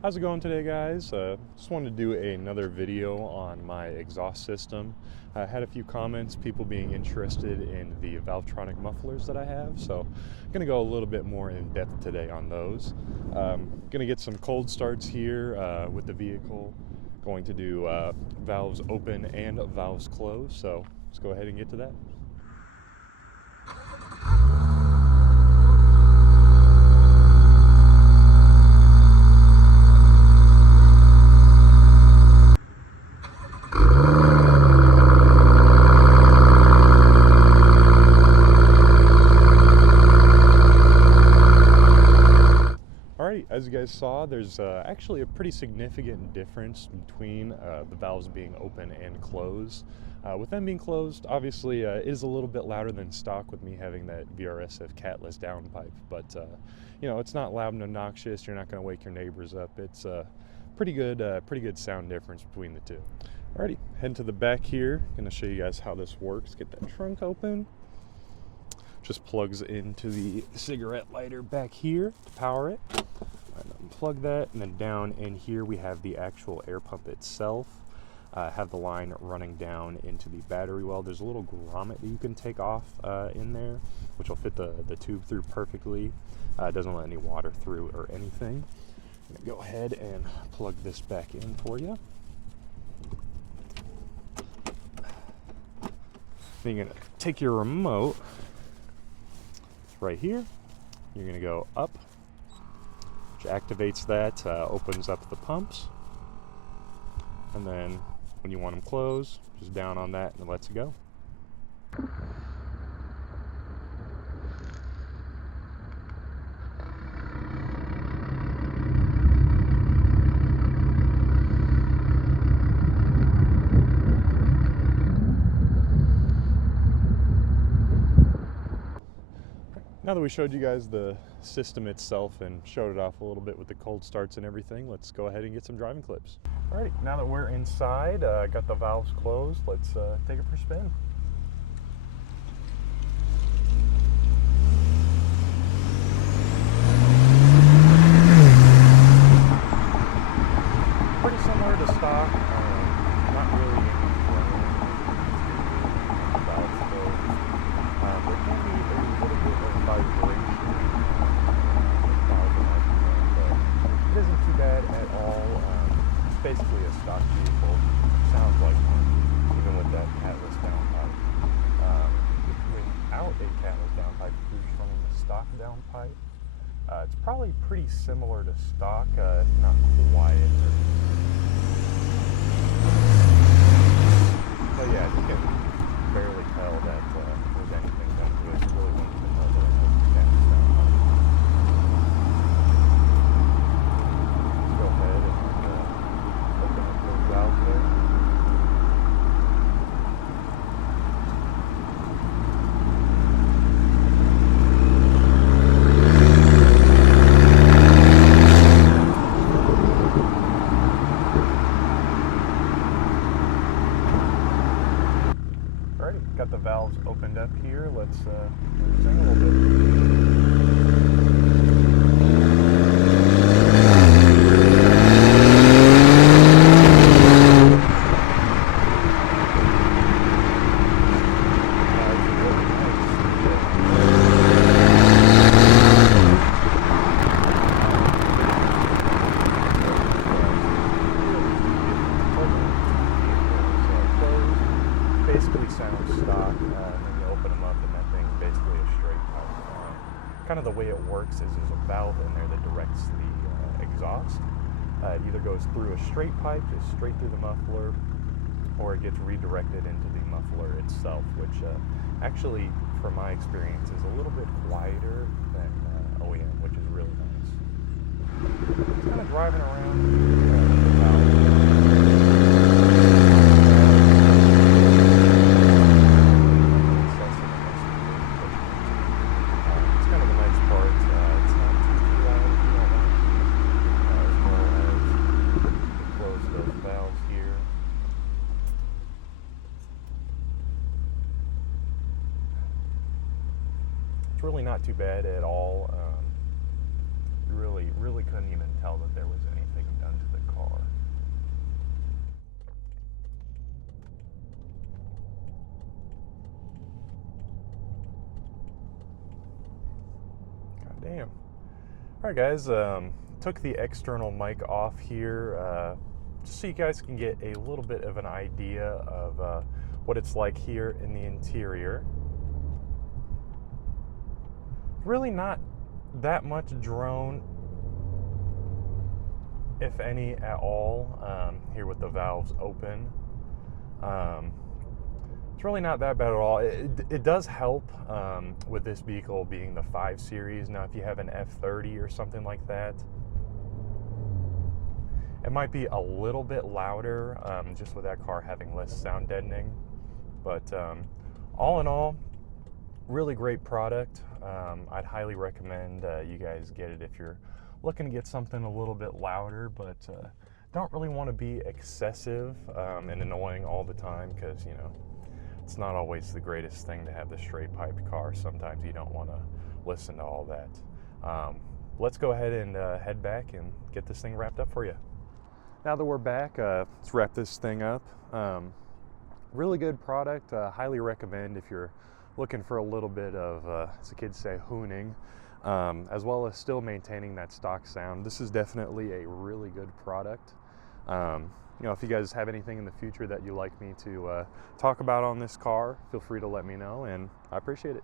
How's it going today, guys? Just wanted to do another video on my exhaust system. I had a few comments, people being interested in the Valvetronic mufflers that I have, so I'm going to go a little bit more in depth today on those. Going to get some cold starts here with the vehicle. Going to do valves open and valves closed, so let's go ahead and get to that. As you guys saw, there's actually a pretty significant difference between the valves being open and closed. With them being closed, obviously it is a little bit louder than stock with me having that VRSF catless downpipe, but you know, it's not loud and obnoxious. You're not going to wake your neighbors up. It's pretty good sound difference between the two. Alrighty, heading to the back here. Going to show you guys how this works. Get that trunk open. Just plugs into the cigarette lighter back here to power it. Unplug that, and then down in here we have the actual air pump itself. Have the line running down into the battery well. There's a little grommet that you can take off in there, which will fit the tube through perfectly. It doesn't let any water through or anything. I'm gonna go ahead and plug this back in for you. Then you're gonna take your remote. It's right here. You're gonna go up, which activates that, opens up the pumps, and then when you want them closed, just down on that and it lets it go. Now that we showed you guys the system itself and showed it off a little bit with the cold starts and everything, let's go ahead and get some driving clips. Alrighty, now that we're inside, got the valves closed, let's take it for a spin. Pretty similar to stock, not really any valves closed. There can be a little bit of vibration, but it isn't too bad at all. It's basically a stock vehicle. Sounds like one, even with that catless downpipe. Without a catless downpipe, if you're just running the stock downpipe, it's probably pretty similar to stock, if not quieter. But yeah, you can barely tell that there's anything done to it. You really wouldn't even know that it has a catless downpipe. Let's go ahead and open up those valves there. Alrighty, got the valves opened up here. Let's sing a little bit. Basically sounds stock, and then you open them up and that thing's basically a straight pipe. Kind of the way it works is there's a valve in there that directs the exhaust. It either goes through a straight pipe, just straight through the muffler, or it gets redirected into the muffler itself, which actually, from my experience, is a little bit quieter than OEM, which is really nice. Just kind of driving around the valve. It's really not too bad at all. Really couldn't even tell that there was anything All right, guys, took the external mic off here just so you guys can get a little bit of an idea of what it's like here in the interior. Really not that much drone, if any at all, here with the valves open. It's really not that bad at all. It does help with this vehicle being the 5 Series. Now, if you have an F30 or something like that, it might be a little bit louder, just with that car having less sound deadening. But all in all, really great product. I'd highly recommend you guys get it if you're looking to get something a little bit louder, but don't really want to be excessive and annoying all the time, because, you know, it's not always the greatest thing to have the straight piped car. Sometimes you don't want to listen to all that. Let's go ahead and head back and get this thing wrapped up for you. Now that we're back, let's wrap this thing up. Really good product. Highly recommend if you're looking for a little bit of, as the kids say, hooning, as well as still maintaining that stock sound. This is definitely a really good product. You know, if you guys have anything in the future that you'd like me to talk about on this car, feel free to let me know, and I appreciate it.